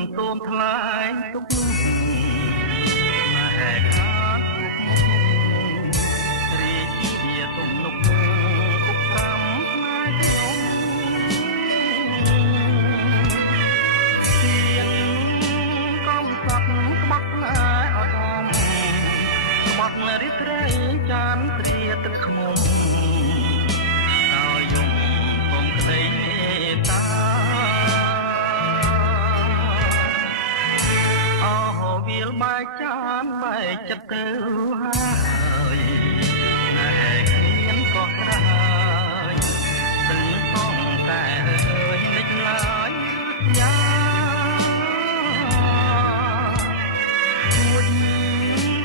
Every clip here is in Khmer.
មសូមថ្លែងទុកមហេខាទុករីជាទំនុកគុកកម្មផ្នែកខ្ញុំទៀនកំសត់ក្បត់ផ្នែកអត់អមក្បត់រិទ្ធរៃចានត្រៀទឹកខ្មុំឲ្យយំខ្ញុំក្តីមេត្តាវាលបែកចានបែកចិត្តទៅហើយណែគ្មានក៏ក្រាយទឹកផងតែនិចឡើយយ៉ាួច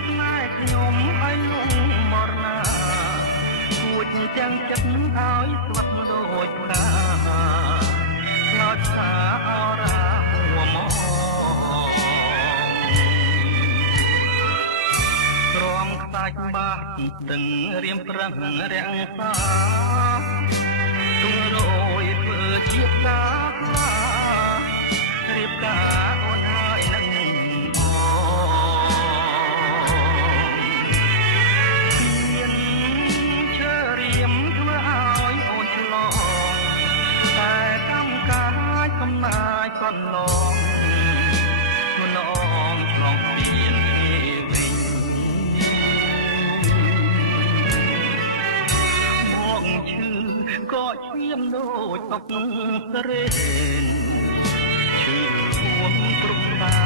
ផ្នែកខ្ញុំឲ្យលងមរណាួចទាំងចិត្តឲ្យស្លាប់ដូចផ្កាខ្លោចថាអរាមួមកសាច់បាក់ទាំងរៀមប្រឹងរាំងសាទុំរយធ្វើជាផ្កាផ្លារៀបការអូនហើយនឹងមានឈើរៀមធ្វើឲ្យអូនឆ្លងតែកម្មកាយកំណាចកន្លងមិនអងឆ្លងពីនក៏ឈាមដូចអុកស្រេនឈឺពួងគ្រប់តែ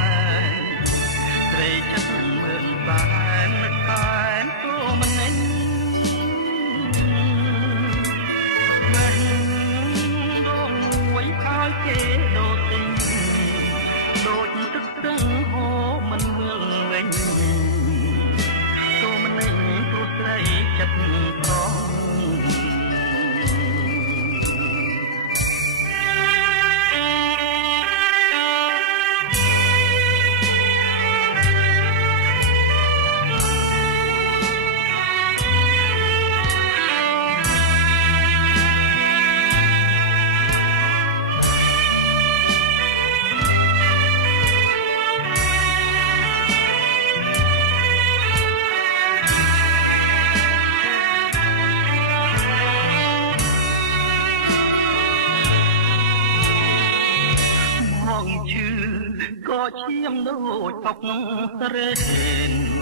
ត្រេកចិត្តមើលតែនឹកតែទៅមិននិញមិនដងមួយឲ្យគេដូចទីដូចទឹកស្ទឹងហូរមិនមើលវិញទៅមិននិញព្រោះត្រេកចិត្តប្រងឈាមដូចអុកស្រេន